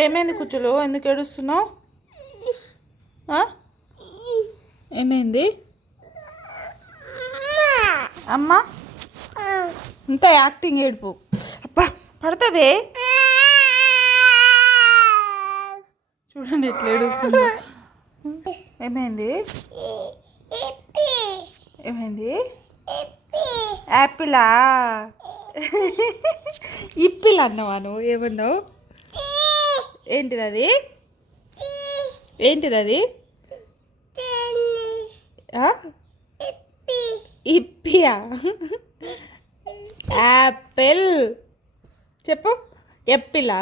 ఏమైంది కుచ్చులు? ఎందుకు ఏడుస్తున్నావు? ఏమైంది అమ్మా? ఇంత యాక్టింగ్ ఏడుపు. అబ్బా పడతావే. చూడండి ఎట్లా ఏడుస్తుందో. ఏమైంది? ఏమైంది? యాపిలా? ఇప్పిల్ అన్నావా నువ్వు? ఏమన్నావు? ఏంటిది అది? ఏంటిది అది? ఇప్పియా? యాపిల్ చెప్పు. ఎప్పిలా?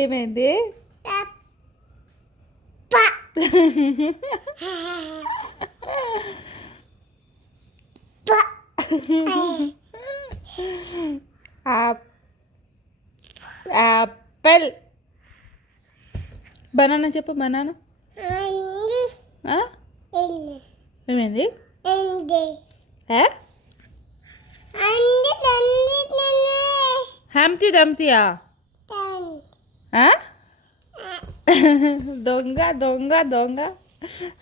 ఏమైంది? యాపిల్. బనానా చెప్పు. బనానా ఏమైంది? హంప్టీ డంప్టీయా? దొంగ దొంగ దొంగ.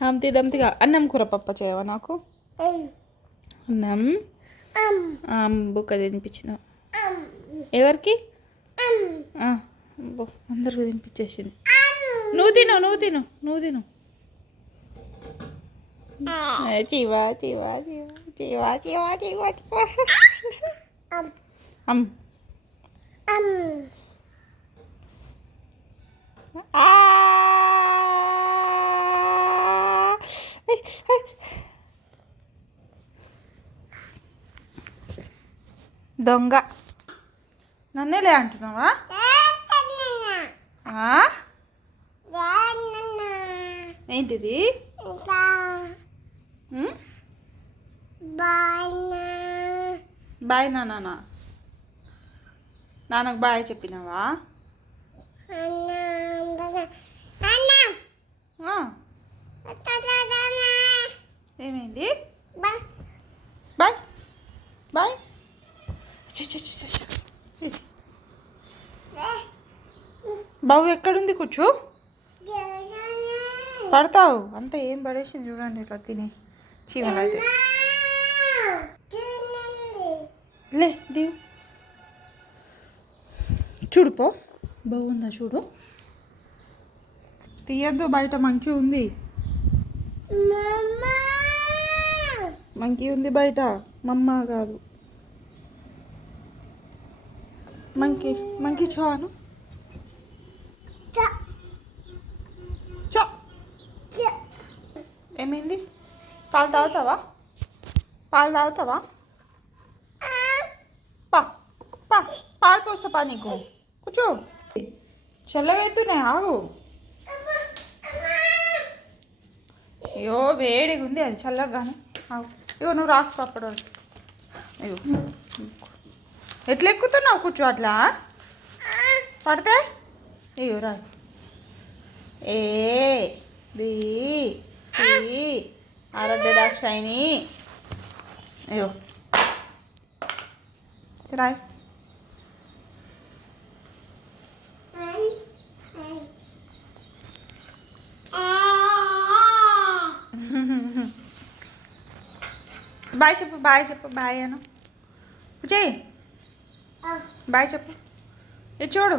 హంప్టీ డంప్టీగా. అన్నం కూర పప్ప చేయవా నాకు? అన్నం బుక్క తినిపించిన. ఎవరికి? అందరికి తినిపించేసింది. నువ్వు తిను, నువ్వు తిను, నువ్వు తిను. చీవా చీవా చీవా చీవా చీవా చీవా. దొంగ. నన్నేలే అంటున్నావా? ఏంటిది? బాయ్ నాన్న. నాన్నకు బాయ్ చెప్పినావా? ఏమైంది? Bye bye. బాబు ఎక్కడుంది? కూర్చో. పడతావు. అంతా ఏం పడేసింది చూడండి ఇట్లా తిని. చీమలు అయితే లే దిగు. చూడు పో. బాగుందా చూడు. తీయద్దు, బయట మంకీ ఉంది. మంకీ ఉంది బయట. మమ్మ కాదు మంకీ. మంకీ చాను. ఏమైంది? పాలు తాగుతావా? పాలు తాగుతావా? పాలు పోస్తా నీకు. కూర్చో. చల్లగా అవుతున్నాయి. ఆగు. అయ్యో వేడిగా ఉంది. అది చల్లగానే. ఆగు. ఇగో నువ్వు రాసు అప్పుడు. అయ్యో ఎట్లా ఎక్కుతున్నావు? కూర్చో. అట్లా పడితే అయ్యో రా. ఏ బి ఆరాధ్య దాక్షాయిని. అయ్యో రాయ్. బాయ్ చెప్పు. బాయ్ చెప్పు. బాయ్ అను. చెయ్యి. బాయ్ చెప్పు. ఇది చూడు.